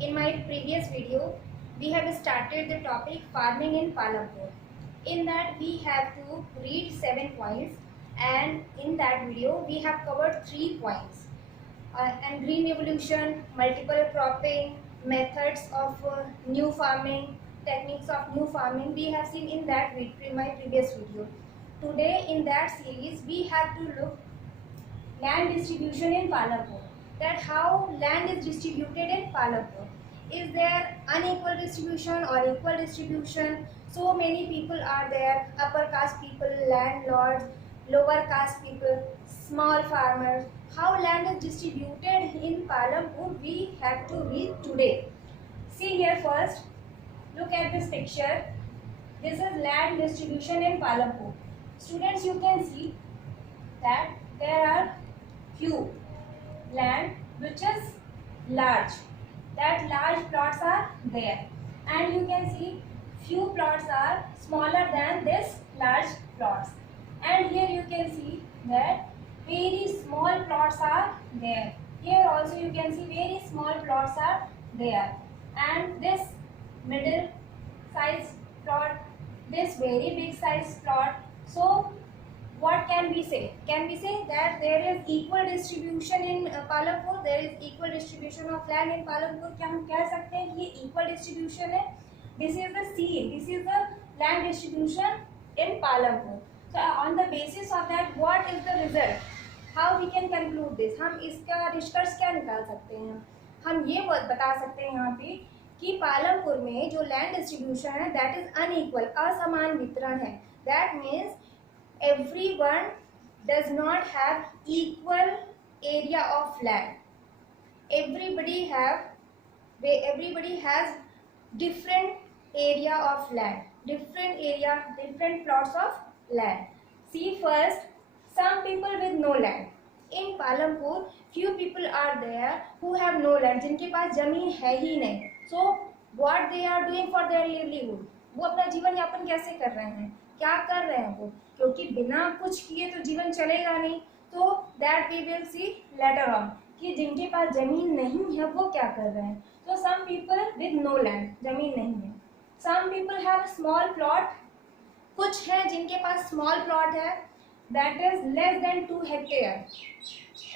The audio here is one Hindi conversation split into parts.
In my previous video, we have started the topic farming in Palampur. In that, we have to read 7 points, and in that video, we have covered 3 points. And green evolution, multiple cropping, methods of new farming, techniques of new farming, we have seen in that video, my previous video. Today, in that series, we have to look land distribution in Palampur. That how land is distributed in Palampur. Is there unequal distribution or equal distribution? So many people are there, upper caste people, landlords, lower caste people, small farmers. How land is distributed in Palampur we have to read today. See here first, look at this picture. This is land distribution in Palampur. Students, you can see that there are few land which is large, that large plots are there, and you can see few plots are smaller than this large plots, and here you can see that very small plots are there. Here also you can see very small plots are there, and this middle size plot, this very big size plot. So what can we say? Can we say that there is equal distribution in Palampur? There is equal distribution of land in Palampur. क्या हम कह सकते हैं कि ये equal distribution है? This is the scene. This is the land distribution in Palampur. So on the basis of that, what is the result? How we can conclude this? हम इसका निष्कर्ष क्या निकाल सकते हैं? हम ये बता सकते हैं यहाँ पे कि पालमपुर में जो लैंड डिस्ट्रीब्यूशन है that is unequal, असमान वितरण है. That means everyone does not have equal area of land. Everybody has different area of land, different plots of land. See first, some people with no land. In Palampur, few people are there who have no land, जिनके पास जमीन है ही नहीं. So what they are doing for their livelihood? वो अपना जीवन यापन कैसे कर रहे हैं? क्या कर रहे हैं वो? क्योंकि बिना कुछ किए तो जीवन चलेगा नहीं. तो that we will see later on कि जिनके पास जमीन नहीं है वो क्या कर रहे हैं. तो some people with no land, जमीन नहीं है. Some people have small plot. कुछ हैं जिनके पास स्मॉल प्लॉट है, that is less than 2 hectare.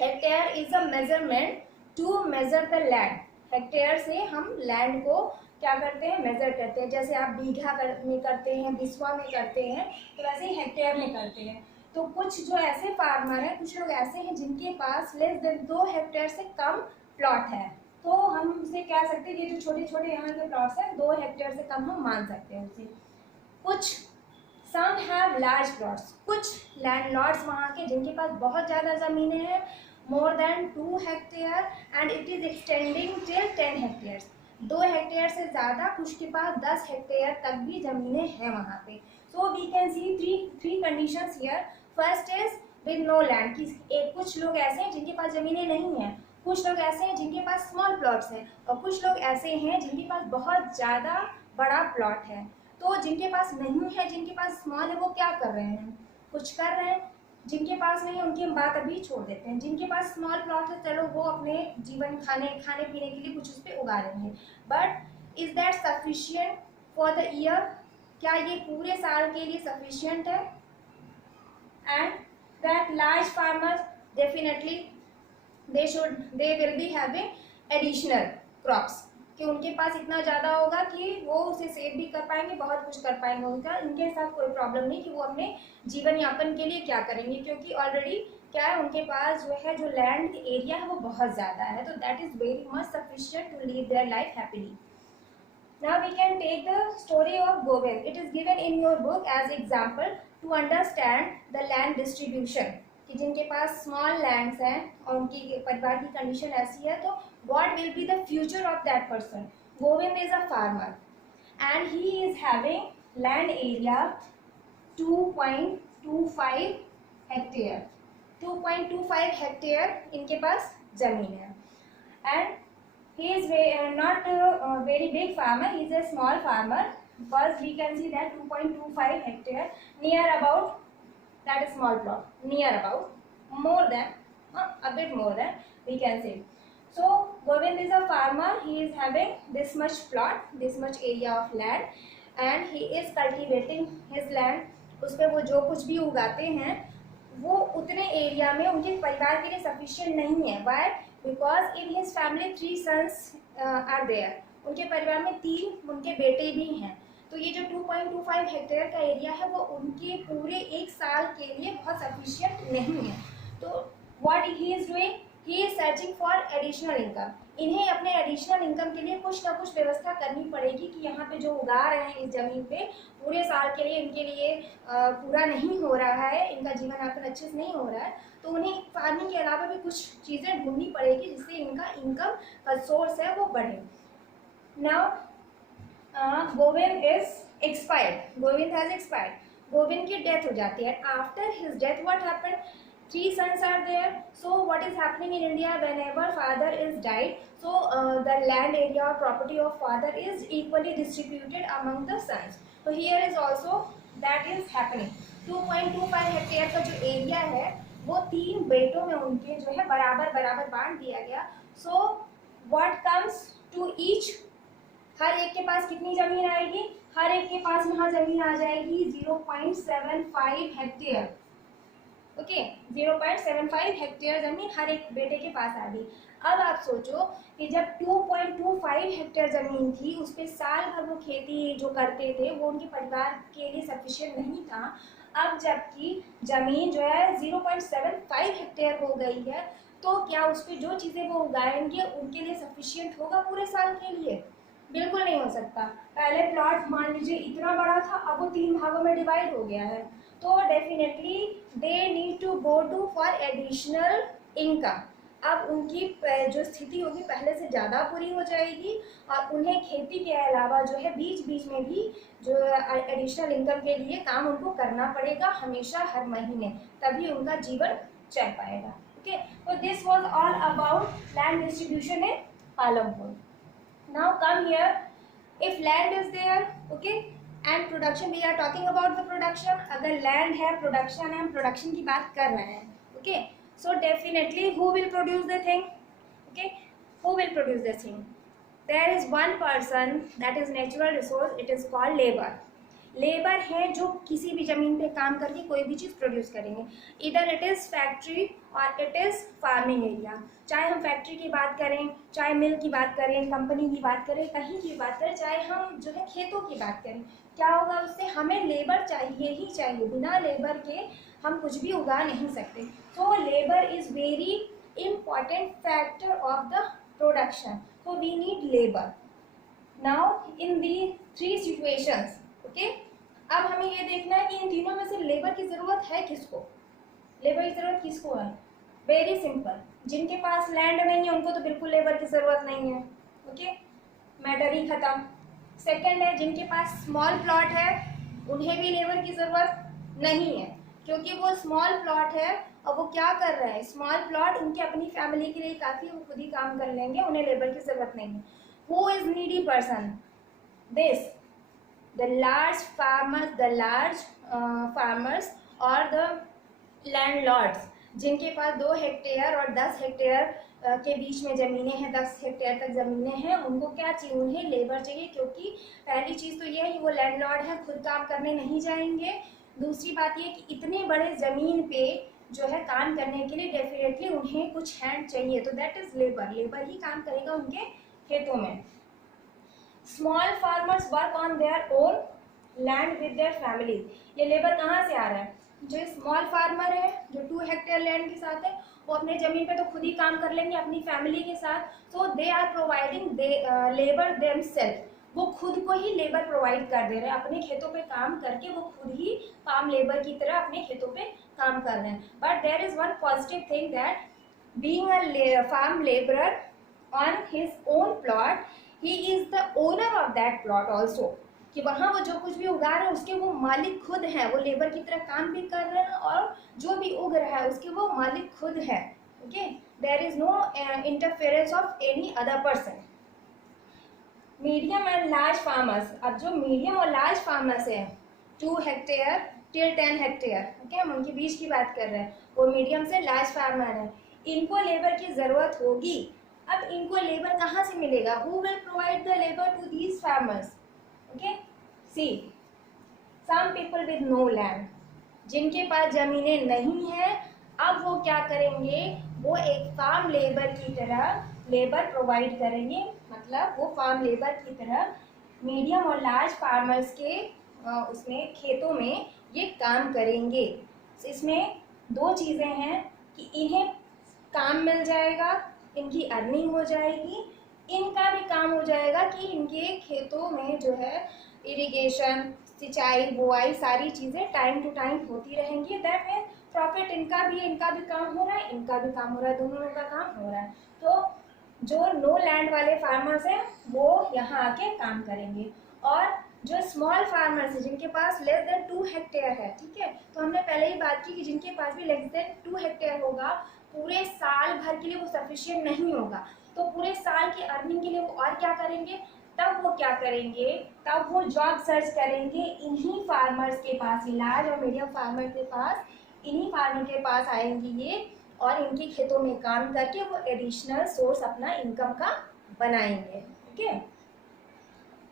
Hectare is a measurement to measure the land. Hectare से हम लैंड को क्या करते हैं, मेजर करते हैं. जैसे आप बीघा में करते हैं, बिस्वा में करते हैं, तो वैसे ही हेक्टेयर में करते हैं. तो कुछ जो ऐसे फार्मर हैं, कुछ लोग ऐसे हैं जिनके पास लेस देन 2 हेक्टेयर से कम प्लॉट है. तो हम उसे कह सकते हैं, ये जो छोटे छोटे यहाँ के प्लॉट्स हैं 2 हेक्टेयर से कम हम मान सकते हैं उसे. कुछ सम हैव लार्ज प्लॉट्स. कुछ लैंडलॉर्ड्स वहाँ के जिनके पास बहुत ज़्यादा ज़मीनें हैं, more than 2 hectare, and it is extending till 10 hectares. 2 hectare से ज़्यादा, कुछ के पास 10 हेक्टेयर तक भी ज़मीनें हैं वहाँ पे. So we can see three conditions here. First is with no land, कि कुछ लोग ऐसे हैं जिनके पास ज़मीनें नहीं हैं. कुछ लोग ऐसे हैं जिनके पास स्मॉल प्लॉट्स हैं, और कुछ लोग ऐसे हैं जिनके पास बहुत ज़्यादा बड़ा प्लॉट है. तो जिनके पास नहीं है, जिनके पास स्मॉल है, वो क्या कर रहे हैं? कुछ कर रहे हैं. जिनके पास नहीं है उनकी हम बात अभी छोड़ देते हैं. जिनके पास स्मॉल प्लॉट है, चलो वो अपने जीवन खाने पीने के लिए कुछ उस पर उगा लेंगे. But is that sufficient for the year? क्या ये पूरे साल के लिए सफिशिएंट है? And that large farmers definitely they will be having additional crops, कि उनके पास इतना ज़्यादा होगा कि वो उसे सेव भी कर पाएंगे, बहुत कुछ कर पाएंगे. उनका इनके साथ कोई प्रॉब्लम नहीं कि वो अपने जीवन यापन के लिए क्या करेंगे, क्योंकि ऑलरेडी क्या है, उनके पास जो लैंड एरिया है वो बहुत ज़्यादा है. तो that is very much sufficient to live their life happily. Now we can take the story of Govind. It is given in your book as example to understand the land distribution, कि जिनके पास स्मॉल लैंड्स हैं और उनकी परिवार की कंडीशन ऐसी है, तो what will be the future of that person? Govind is a farmer and he is having land area 2.25 hectare. 2.25 hectare इनके पास जमीन है. And he is not a very big farmer, he is a small farmer. First we can see that 2.25 hectare, near about, that is small plot, near about, more than, a bit more than we can say. So Govind is a farmer. He is having this much plot, this much area of land, and he is cultivating his land. उस पे वो जो कुछ भी उगाते हैं वो उतने एरिया में उनके परिवार के लिए सफिशिएंट नहीं है. Why? Because in his family 3 sons are there. उनके परिवार में 3 उनके बेटे भी हैं. तो ये जो 2.25 हेक्टेयर का एरिया है वो उनके पूरे एक साल के लिए बहुत सफिशिएंट नहीं है. तो what he is doing, he is searching for additional income. इन्हें अपने एडिशनल इनकम के लिए कुछ ना कुछ व्यवस्था करनी पड़ेगी कि यहाँ पे जो उगा रहे हैं इस जमीन पे पूरे साल के लिए इनके लिए पूरा नहीं हो रहा है, इनका जीवन यापन अच्छे से नहीं हो रहा है. तो उन्हें फार्मिंग के अलावा भी कुछ चीज़ें ढूंढनी पड़ेगी जिससे इनका इनकम का सोर्स है वो बढ़े. Now Govind is expired. Govind has expired. Govind की डेथ हो जाती है. After his death what happened, 3 sons are there. So what is happening in India whenever father is died, so the land area or property of father is equally distributed among the sons. So here is also that is happening. 2.25 hectare का जो एरिया है वो 3 बेटों में उनके जो है बराबर बराबर बांट दिया गया. So what comes to each, हर एक के पास कितनी जमीन आएगी, हर एक के पास यहाँ जमीन आ जाएगी 0.75 हेक्टेयर. ओके, 0.75 हेक्टेयर जमीन हर एक बेटे के पास आ गई. अब आप सोचो कि जब 2.25 हेक्टेयर जमीन थी उस पर साल भर वो खेती जो करते थे वो उनके परिवार के लिए सफिशिएंट नहीं था. अब जबकि जमीन जो है 0.75 हेक्टेयर हो गई है तो क्या उस पर जो चीज़ें वो उगाएंगे उनके लिए सफिशिएंट होगा पूरे साल के लिए? बिल्कुल नहीं हो सकता. पहले प्लॉट मान लीजिए इतना बड़ा था, अब वो 3 भागों में डिवाइड हो गया है. तो definitely they need to go to for additional income. अब उनकी जो स्थिति होगी पहले से ज़्यादा बुरी हो जाएगी और उन्हें खेती के अलावा जो है बीच बीच में भी जो एडिशनल इनकम के लिए काम उनको करना पड़ेगा हमेशा हर महीने, तभी उनका जीवन चल पाएगा. ओके, तो this was all about land distribution in Palampur. Now come here, if land is there, okay, and production, we are talking about the production. अगर land है, production है, हम production की बात कर रहे हैं. Okay, so definitely who will produce the thing? Okay, who will produce the thing? There is one person that is natural resource. It is called labor. Labour है जो किसी भी ज़मीन पे काम करके कोई भी चीज़ प्रोड्यूस करेंगे. इधर इट इज़ फैक्ट्री और इट इज़ फार्मिंग एरिया. चाहे हम फैक्ट्री की बात करें, चाहे मिल की बात करें, कंपनी की बात करें, कहीं की बात करें, चाहे हम जो है खेतों की बात करें, क्या होगा उससे? हमें लेबर चाहिए ही चाहिए. बिना लेबर के हम कुछ भी उगा नहीं सकते. तो labour is very important factor of the production. So we need labour. Now in the 3 situations, okay, अब हमें ये देखना है कि इन तीनों में से लेबर की ज़रूरत है किसको? लेबर की ज़रूरत किसको है? वेरी सिंपल, जिनके पास लैंड नहीं है उनको तो बिल्कुल लेबर की ज़रूरत नहीं है. ओके, मैटर ही ख़त्म. सेकंड है जिनके पास स्मॉल प्लॉट है उन्हें भी लेबर की ज़रूरत नहीं है क्योंकि वो स्मॉल प्लॉट है और वो क्या कर रहे हैं, स्मॉल प्लॉट उनकी अपनी फैमिली के लिए काफ़ी, वो खुद ही काम कर लेंगे, उन्हें लेबर की ज़रूरत नहीं है. Who is needy person? This the large farmers or the landlords जिनके पास 2 हेक्टेयर और 10 हेक्टेयर के बीच में ज़मीनें हैं, 10 हेक्टेयर तक ज़मीनें हैं, उनको क्या चाहिए? उन्हें लेबर चाहिए. क्योंकि पहली चीज़ तो ये है कि वो लैंडलॉर्ड हैं, खुद काम करने नहीं जाएंगे. दूसरी बात ये कि इतने बड़े ज़मीन पे जो है काम करने के लिए डेफिनेटली उन्हें कुछ हैंड चाहिए. तो दैट इज़ लेबर. लेबर ही काम करेगा उनके खेतों में. Small farmers work on their own land with their families. ये लेबर कहाँ से आ रहा है? जो स्मॉल फार्मर है जो 2 हेक्टेयर लैंड के साथ है वो अपने ज़मीन पे तो खुद ही काम कर लेंगे अपनी फैमिली के साथ. So they are providing labour themselves. वो खुद को ही लेबर प्रोवाइड कर दे रहे हैं. अपने खेतों पे काम करके वो खुद ही काम लेबर की तरह अपने खेतों पे काम कर रहे हैं. But there is one positive thing that being a farm labourer on his own plot, he is the owner of that plot also. कि वहाँ वो जो कुछ भी उगा रहे हैं उसके वो मालिक खुद हैं. वो लेबर की तरह काम भी कर रहे हैं और जो भी उग रहा है उसके वो मालिक खुद है. Okay, there is no interference of any other person. Medium and large farmers. अब जो मीडियम और लार्ज फार्मर्स हैं 2 हेक्टेयर टिल 10 हेक्टेयर, ओके, हम उनके बीच की बात कर रहे हैं, वो मीडियम से लार्ज फार्मर हैं. इनको लेबर की ज़रूरत होगी अब इनको लेबर कहाँ से मिलेगा? Who will provide the labour to these farmers? Okay, see some people with no land, जिनके पास जमीनें नहीं है, अब वो क्या करेंगे? वो एक फार्म लेबर की तरह लेबर प्रोवाइड करेंगे, मतलब वो फार्म लेबर की तरह मीडियम और लार्ज फार्मर्स के उसमें खेतों में ये काम करेंगे। इसमें दो चीज़ें हैं कि इन्हें काम मिल जाएगा, इनकी अर्निंग हो जाएगी, इनका भी काम हो जाएगा कि इनके खेतों में जो है इरिगेशन, सिंचाई, बुआई, सारी चीज़ें टाइम टू टाइम होती रहेंगी। दैट मीन्स प्रॉफिट इनका भी काम हो रहा है, इनका भी काम हो रहा है, दोनों का काम हो रहा है। तो जो नो लैंड वाले फार्मर्स हैं वो यहाँ आके काम करेंगे, और जो स्मॉल फार्मर्स हैं जिनके पास लेस देन 2 हेक्टेयर है, ठीक है, तो हमने पहले ही बात की कि जिनके पास भी लेस देन 2 हेक्टेयर होगा, पूरे साल भर के लिए वो सफिशिएंट नहीं होगा, तो पूरे साल की अर्निंग के लिए वो और क्या करेंगे? तब वो क्या करेंगे? तब वो जॉब सर्च करेंगे इन्हीं फार्मर्स के पास, लार्ज और मीडियम फार्मर के पास, इन्हीं फार्मर के पास आएंगे ये, और इनके खेतों में काम करके वो एडिशनल सोर्स अपना इनकम का बनाएंगे। Okay,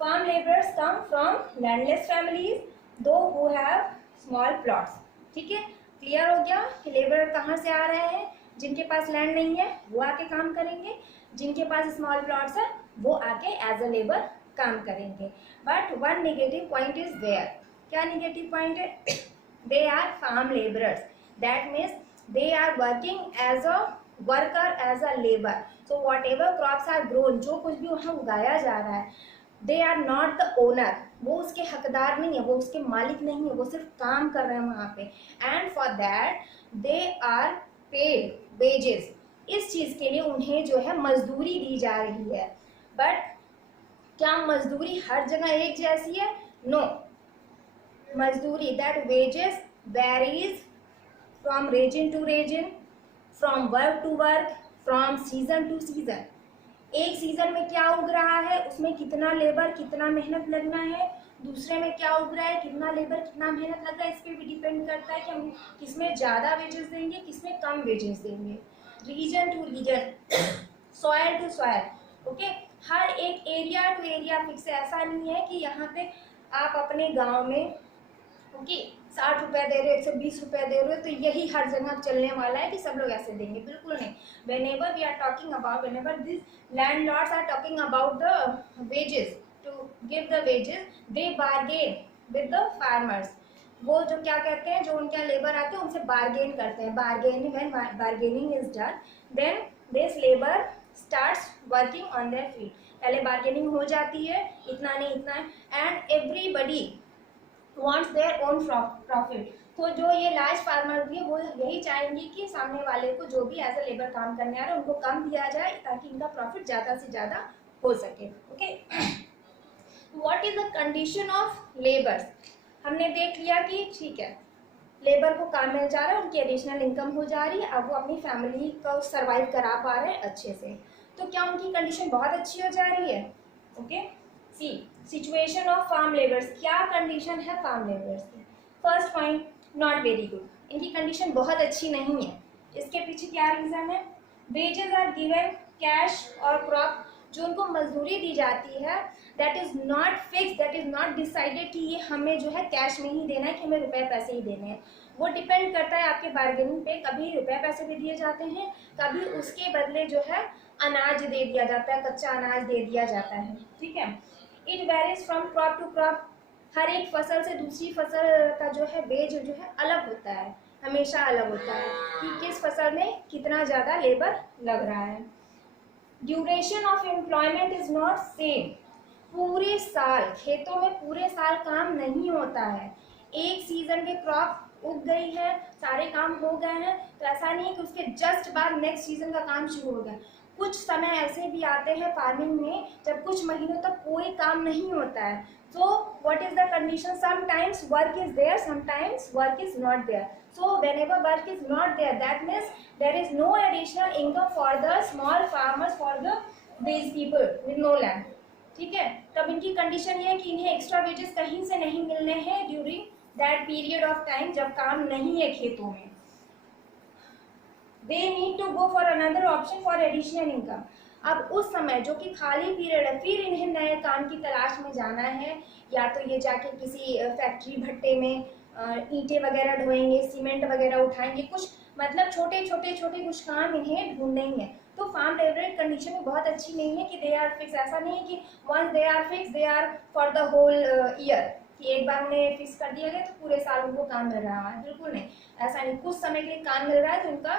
farm labourers come from landless families those who have small plots. ठीक है, क्लियर हो गया कि लेबर कहाँ से आ रहे हैं? जिनके पास लैंड नहीं है वो आके काम करेंगे, जिनके पास स्मॉल प्लॉट्स है वो आके एज अ लेबर काम करेंगे। But one negative point is there. क्या नेगेटिव पॉइंट है? They are farm labourers, that means they are working as a worker, as a labour. So whatever crops are grown, जो कुछ भी वहाँ उगाया जा रहा है, they are not the owner, वो उसके हकदार नहीं है, वो उसके मालिक नहीं है, वो सिर्फ काम कर रहे हैं वहाँ पे। And for that they are paid wages, इस चीज़ के लिए उन्हें जो है मजदूरी दी जा रही है। बट क्या मजदूरी हर जगह एक जैसी है? नो, मजदूरी that wages varies from region to region, from work to work, from season to season. एक सीजन में क्या उग रहा है उसमें कितना लेबर, कितना मेहनत लगना है, दूसरे में क्या उग रहा है, कितना लेबर, कितना मेहनत लग रहा है, इस पर भी डिपेंड करता है कि हम किसमें ज़्यादा वेजेस देंगे, किसमें कम वेजेस देंगे। Region to region, soil to soil. Okay, हर एक एरिया टू एरिया फिक्स है। ऐसा नहीं है कि यहाँ पे आप अपने गांव में ओके 60 रुपये दे रहे हो, 120 रुपये दे रहे हो, तो यही हर जगह चलने वाला है कि सब लोग ऐसे देंगे, बिल्कुल नहीं। whenever we are talking about, whenever these landlords are talking about the wages, to give the wages, they bargain with the farmers। वो जो क्या कहते हैं, जो उनके लेबर आते हैं उनसे बार्गेन करते हैं। Bargaining, when bargaining is done then this labour starts working on their field. पहले बार्गेनिंग हो जाती है, इतना नहीं इतना है, and everybody wants their own profit। तो जो ये लार्ज फार्मर भी है वो यही चाहेंगे कि सामने वाले को जो भी एज अ लेबर काम करने आ रहा है उनको कम दिया जाए ताकि इनका प्रॉफिट ज़्यादा से ज़्यादा हो सके। Okay, what is the condition of labours? हमने देख लिया कि ठीक है, लेबर को काम मिल जा रहा है, उनकी एडिशनल इनकम हो जा रही है, अब वो अपनी फैमिली को सर्वाइव करा पा रहे हैं अच्छे से। तो क्या उनकी कंडीशन बहुत अच्छी हो जा रही है? Okay, see situation of farm labours, क्या कंडीशन है फार्म लेबर्स की? First point, not very good, इनकी कंडीशन बहुत अच्छी नहीं है। इसके पीछे क्या रीज़न है? वेजेस आर गिवन कैश और क्रॉप, जो उनको मजदूरी दी जाती है that is not fix, that is not decided कि ये हमें जो है कैश में ही देना है कि हमें रुपए पैसे ही देने हैं। वो डिपेंड करता है आपके बार्गेनिंग पे, कभी रुपए पैसे भी दिए जाते हैं, कभी उसके बदले जो है अनाज दे दिया जाता है, कच्चा अनाज दे दिया जाता है। ठीक है, it varies from crop to crop, हर एक फसल से दूसरी फसल का जो है वेज जो है अलग होता है, हमेशा अलग होता है कि किस फसल में कितना ज़्यादा लेबर लग रहा है। Duration of employment is not same, पूरे साल खेतों में पूरे साल काम नहीं होता है। एक सीजन के क्रॉप उग गई है, सारे काम हो गए हैं, तो ऐसा नहीं है कि उसके जस्ट बाद नेक्स्ट सीजन का काम शुरू हो गया। कुछ समय ऐसे भी आते हैं फार्मिंग में जब कुछ महीनों तक कोई काम नहीं होता है। So what is the condition? Sometimes work is there, sometimes work is not there. So whenever work is not there that means there is no additional income for the small farmers, for the these people with no land. ठीक है, तब इनकी कंडीशन ये है कि इन्हें एक्स्ट्रा वेजेस कहीं से नहीं मिलने हैं during that period of time जब काम नहीं है खेतों में। They need to go for another option for additional income। अब उस समय जो कि खाली पीरियड है, फिर इन्हें नए काम की तलाश में जाना है, या तो ये जाके किसी फैक्ट्री भट्टे में ईंटें वगैरह ढोएंगे, सीमेंट वगैरह उठाएंगे, कुछ मतलब छोटे छोटे कुछ काम इन्हें ढूंढने ही है। तो फार्म टेम्परेरी कंडीशन में बहुत अच्छी नहीं है कि दे आर फिक्स, ऐसा नहीं है कि once they are fix they are for the whole year, कि एक बार उन्हें फिक्स कर दिया गया तो पूरे साल उनको काम मिल रहा है, बिल्कुल नहीं, ऐसा नहीं। कुछ समय के लिए काम मिल रहा है तो उनका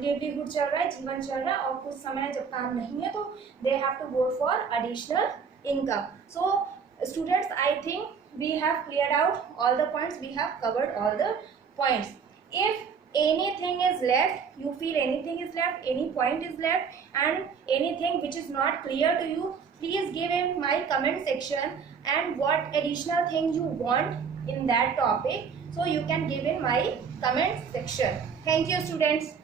लिवलीहुड चल रहा है, जीवन चल रहा है, और कुछ समय जब काम नहीं है तो they have to go for additional income. So students, I think we have cleared out all the points, we have covered all the points. If anything is left, you feel anything is left, any point is left, and anything which is not clear to you, please give in my comment section, and what additional thing you want in that topic, so you can give in my comment section. Thank you students.